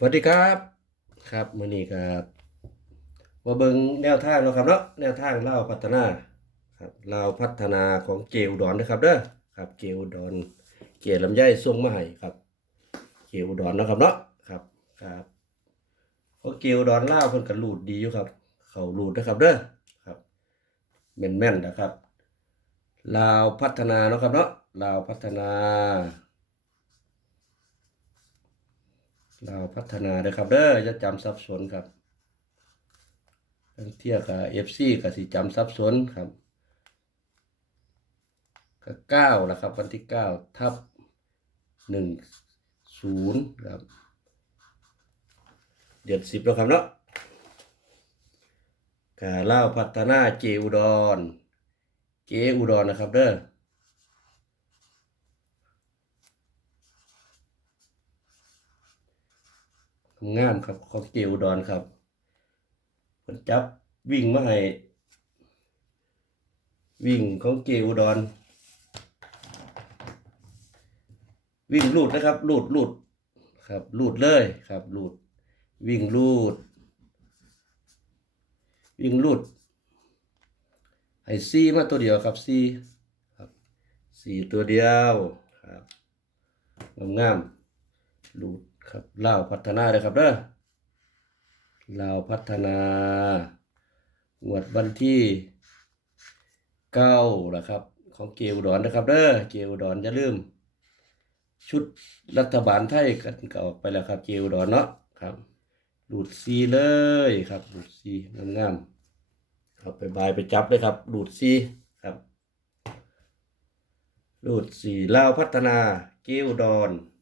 สวัสดีครับครับมื้อนี้ครับมาเบิงแนวทางเนาะครับเนาะแนวทางเลาพัฒนาครับลาพัฒนาของเจอุดรนนะครับเด้อครับเจอุดรเจลำไยส่งมาให้ครับเจอุดรเนะครับเนาะครับครับเพราะเจอุดรลาวเพิ่นก็รูดดีอยู่ครับ เขารูดนะครับเด้อครับแม่นๆนะครับลาวพัฒนาเนาะครับเนาะลาวพัฒนา ลาวพัฒนาเด้อครับเด้อจะจำสับสนครับทั้งเทียกับเอฟซีกับสิจำสับสนครับก็เก้านะครับ วันที่เก้าทับหนึ่งศูนย์ครับ เดือนสิบแล้วครับเนาะกาเล่าวพัฒนาเจอุดร เจอุดรนะครับเด้อ งามครับของเจอุดรครับเพิ่นจับวิ่งมาให้วิ่งของเจอุดรวิ่งลูดนะครับลูดลูดครับลูดเลยครับลูด วิ่งลูด วิ่งลูดให้ซีมาตัวเดียวครับซีครับซีตัวเดียวครับงามๆลูด ครับลาวพัฒนาเลยครับเด้อลาวพัฒนางวดวันที่เก้านะครับ ของเกอุดรนนะครับเด้อเกอุดรอย่าลืม ชุดรัฐบาลไทยกันก็ออกไปแล้วครับ เกอุดรเนาะครับหลุดซีเลยครับหลุดซีงามๆเอาไปบายไปจับเลยครับหลุดซีครับหลุดซีลาวพัฒนาเกอุดรครับ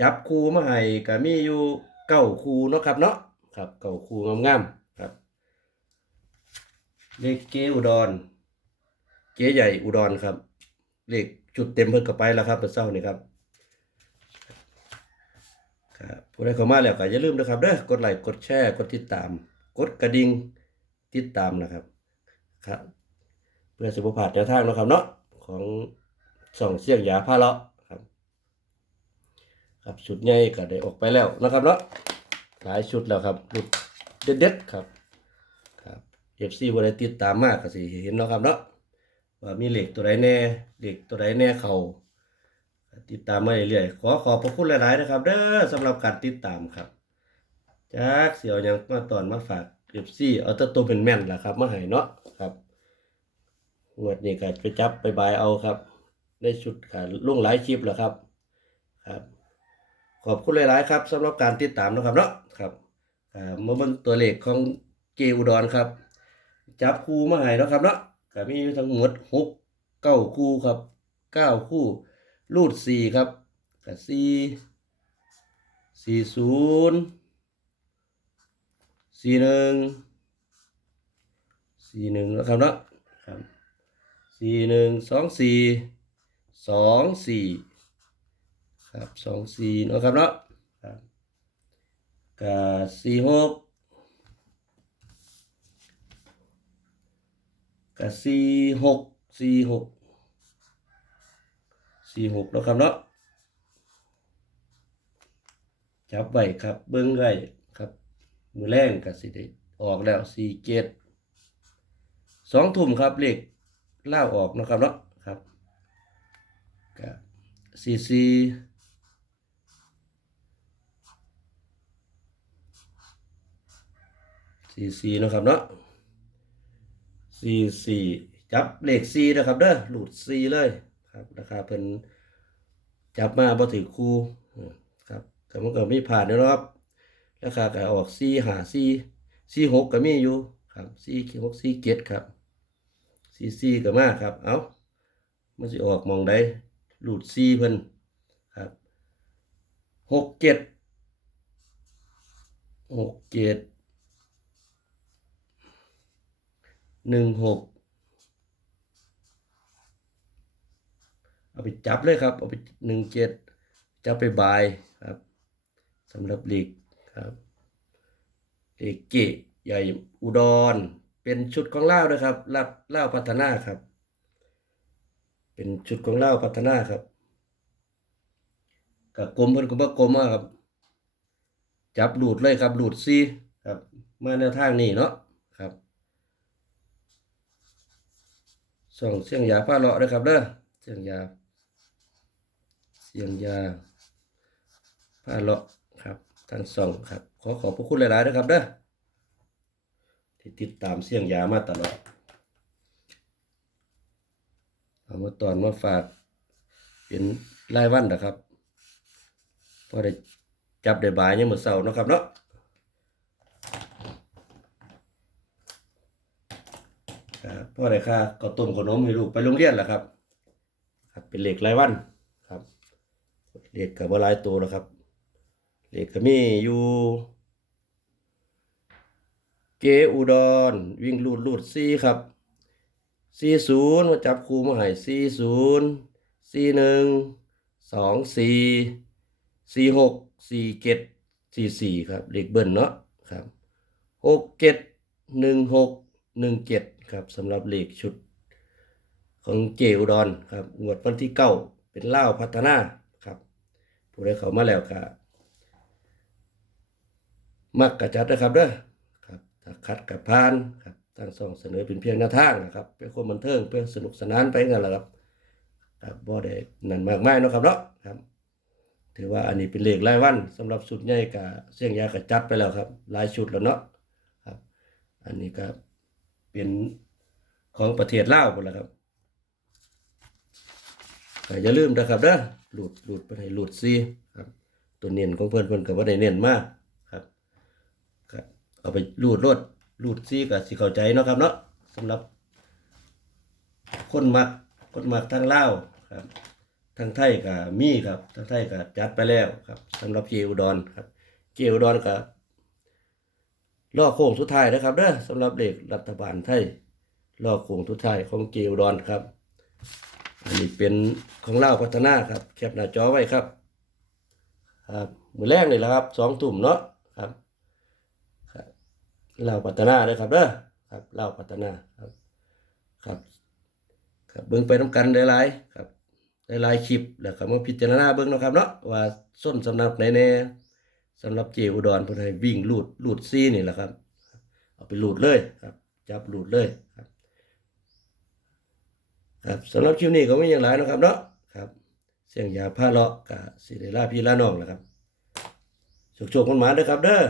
จับคูมาให้ก็มีอยู่เก้าคูเนาะครับเนาะครับเก้าคูงามๆครับเลขเกอุดรเจ๊ใหญ่อุดรครับเลขจุดเต็มเพิ่นก็ไปแล้วครับเมื่อเช้านี่ครับครับผู้ใดเข้ามาแล้วก็อย่าลืมนะครับเด้อกดไลค์กดแชร์กดติดตาม กดกระดิ่งติดตามนะครับครับ เพื่อสุขภาพแนวทางเนาะครับเนาะของส่องเสียงยาพาเลาะ ครับชุดใหญ่ก็ได้ออกไปแล้วนะครับเนาะหลายชุดแล้วครับชุดเด็ดๆครับครับ FC บ่ได้ติดตามมากก็สิเห็นเนาะครับเนาะว่ามีเหล็กตัวใดแน่เหล็กตัวใดแน่เขาติดตามมาเรื่อยๆขอขอบพระคุณหลายๆนะครับ เด้อสำหรับการติดตามครับจากเสี่ยวยังมาตอนมาฝากเอฟซีเอาแตัวตัวเป็นแม่นล่ะครับมาให้เนาะครับงวดนี้ก็ไปจับไปบายเอาครับในชุดขาล่งหลายคลิปแล้วครับ ครับ ขอบคุณหลาย ๆ ครับสำหรับการติดตามนะครับเนาะครับอ่ามาเบิ่งตัวเลขของเกอุดรครับ จับคู่มาให้เนาะครับเนาะก็มีอยู่ทั้งหมดหกเก้าคู่ครับเก้าคู่รูดสี่ครับกับสี่สี่ศูนย์สี่หนึ่งสี่หนึ่งนะครับเนาะครับสี่หนึ่งสองสี่สองสี่ ครับสองสี่เนาะครับเนาะกับสี่หกกับสี่หกสี่หกสี่หกแล้วครับเนาะจับไว้ครับเบิ้งไว้ครับ มือแรงกับสิได้ออกแล้วสี่เจ็ดสองทุ่มครับเลขเล่าออกนะครับเนาะครับกับสี่สี่ สี่สี่นะครับเนาะสี่สี่จับเลขสี่นะครับเด้อหลุดสี่เลยครับราคาเพิ่นจับมาบ่ถือคูครับก็มันก็มีผ่านนะครับราคาก็ออก4 5 4 4 6ก็มีอยู่ครับ4 6 4 7ครับ4 4ก็มาครับเอ้ามันสิออกมองใดหลุด4เพิ่นครับ6 7 6 7 1 6เหนึ่งหกเอาไปจับเลยครับ เอาไปหนึ่งเจ็ดจับไปบายครับสำหรับลีกครับลีกเกะใหญ่อุดร เป็นชุดของเล่าวนะครับรับเล่าพัฒนาครับ เป็นชุดของเล่าพัฒนาครับกับกลมเพิ่นก็บ่กลมครับ จับหลุดเลยครับหลุดซีครับมาแนวทางนี้เนาะครับ ส่องเสียงยาผ้าเลาะด้วยครับเด้อเสียงยา เสียงยาผ้าเลาะครับทั้งสองครับ ขอขอบพระคุณหลายๆนะครับเด้อที่ติดตามเสียงยามาตลอดเอามาตอนมาฝากเป็นรายวันนะครับพอได้จับได้บายยังมือเสาร์เนาะครับเนาะครับ พ่อได้ค่าก็ต้มขนมให้ลูกไปโรงเรียนแหละครับ ครับ เป็นเหล็กรายวันครับเหล็กกับว่าหลายตัวแล้วครับเหล็กก็มีอยู่เกอุดร วิ่งลูดลูดซีครับซีศูนย์มาจับครูมาให้ซีศูนย์ซีหนึ่งสองสี่สี่หกสี่เจ็ดสี่สี่ครับเหลขเบิ้ลเนาะครับหกเจ็ดหนึ่งหกหนึ่งเจ็ด ครับสำหรับเลขชุดของเจอุดรครับงวดวันที่เก้าเป็นเล่าพัฒนาครับ ผู้ใดเขามาแล้วก็มักกระจัดนะครับเด้อครับถ้าคัดกับพานครับทางสองเสนอเป็นเพียงแนวทางนะครับเป็นความบันเทิงเพื่อสนุกสนานไปกันแหละครับครับบ่ได้นั่นมากมายเนาะครับเนาะครับ ถือว่าอันนี้เป็นเลขรายวันสำหรับสุดใหญ่กับเสี่ยงยากระจัดไปแล้วครับลายชุดแล้วเนาะครับ อันนี้ก็ เป็นของประเทศลาวหมดแล้วครับอย่าลืมนะครับเด้อหลุดหลุดไปให้หลุดซีครับ ตัวเน้นของเพื่อนเพื่อนก็บ่ได้เน้นมากครับครับเอาไปรูดรดรูดซีก็สิเข้าใจเนาะครับเนาะสำหรับ คนมักคนมักทางลาวครับทางไทยก็มีครับทางไทยก็จัดไปแล้วครับสำหรับเจอุดรครับเจอุดรก็ รอโค้งสุดท้ายนะครับเด้อสำหรับเลขรัฐบาลไทยรอโค้งสุดท้ายของเจอุดรครับ อันนี้เป็นของเล่าพัฒนาครับ แคปหน้าจอไว้ครับครับมือแรกนี่แหละครับสองตุ่มเนาะครับครับเล่าพัฒนาเลยครับเด้อครับเล่าพัฒนาครับครับครับเบิ่งไปน้ำกันหลายๆครับหลายๆคลิปแล้วก็มาพิจารณาเบิ่งเนาะครับเนาะว่าส้นสำหรับไหนแน่ สำหรับเจอุดรเพิ่นให้วิ่งลูดลูดซีนี่แหละครับ เอาไปลูดเลยครับ จับลูดเลยครับ ครับสำหรับคลิปนี้ก็ไม่อย่างไรนะครับเนาะครับ เสียงยาผ้าเลาะกับสิเดล่าพี่ลาน้องแหละครับโชคโชคมันหมาเด้อครับ เด้อ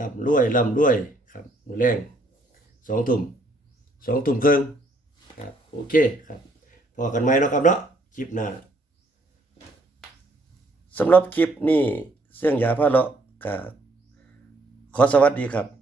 ลำรวยลำรวยครับมือแรงสองทุ่มสองทุ่มครึ่งครับโอเคครับพอกันไหมนะครับเนาะคลิปหน้าสำหรับคลิปนี้ เสียงยาผ้าเลาะกับขอสวัสดีครับ